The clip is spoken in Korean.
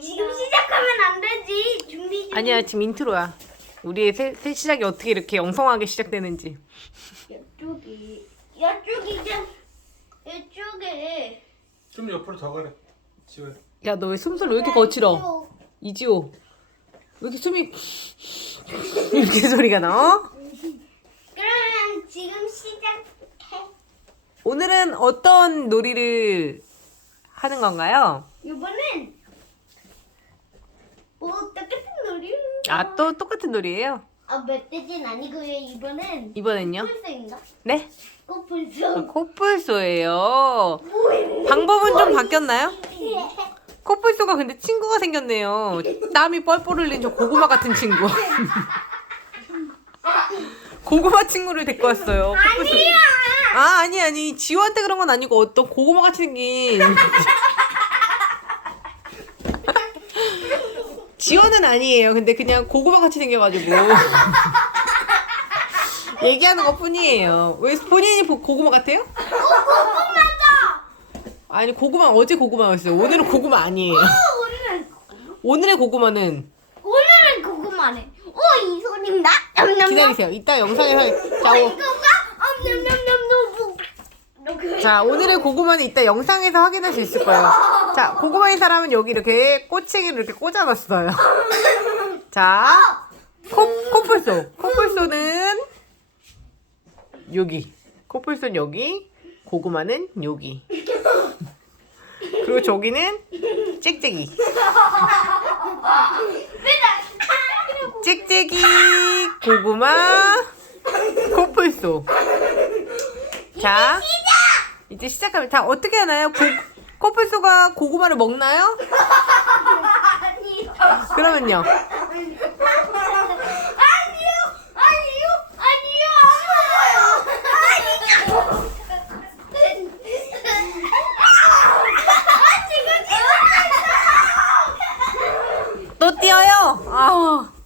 지금 시작하면 안 되지. 준비 좀. 아니야, 지금 인트로야. 우리의 새, 새 시작이 어떻게 이렇게 엉성하게 시작되는지. 이쪽이 이쪽이 좀 이쪽에 좀 옆으로 더 가래. 지호야. 너 왜 숨소리 왜 이렇게 야, 거칠어? 이지호. 왜 이렇게 숨이 이 소리가 나? 오늘은 어떤 놀이를 하는 건가요? 이번엔 아또 똑같은 놀이에요? 아 멧돼지는 아니고요 이번엔 코뿔소인가? 네? 코뿔소 아, 코뿔소예요 뭐 방법은 뭐좀 바뀌었나요? 예. 코뿔소가 근데 친구가 생겼네요 땀이 뻘뻘 흘린 저 고구마 같은 친구 고구마 친구를 데리고 왔어요 코뿔소. 아니야 아 아니 아니 지호한테 그런 건 아니고 어떤 고구마 같이 생긴 지원은 아니에요. 근데 그냥 고구마 같이 생겨가지고. 얘기하는 것 뿐이에요. 왜 본인이 고구마 같아요? 오, 고구마다! 아니, 고구마, 어제 고구마였어요. 오늘은 고구마 아니에요. 오, 오늘. 오늘의 고구마는? 오늘은 고구마네. 오, 이 소리 나? 기다리세요. 이따 영상에서. 자, 오. 자, 오늘의 고구마는 이따 영상에서 확인할 수 있을 거예요. 자, 고구마인 사람은 여기 이렇게 꼬챙이를 이렇게 꽂아놨어요. 자, 코, 코뿔소. 코뿔소는 여기. 코뿔소는 여기. 고구마는 여기. 그리고 저기는 찍찍이. 찍찍이, 고구마, 코뿔소. 자. 이제 시작하면 다 어떻게 하나요? 고, 코뿔가 고구마를 먹나요? 아니요. 그러면요. 아니요. 아니요. 아니요. 아니요. 요아니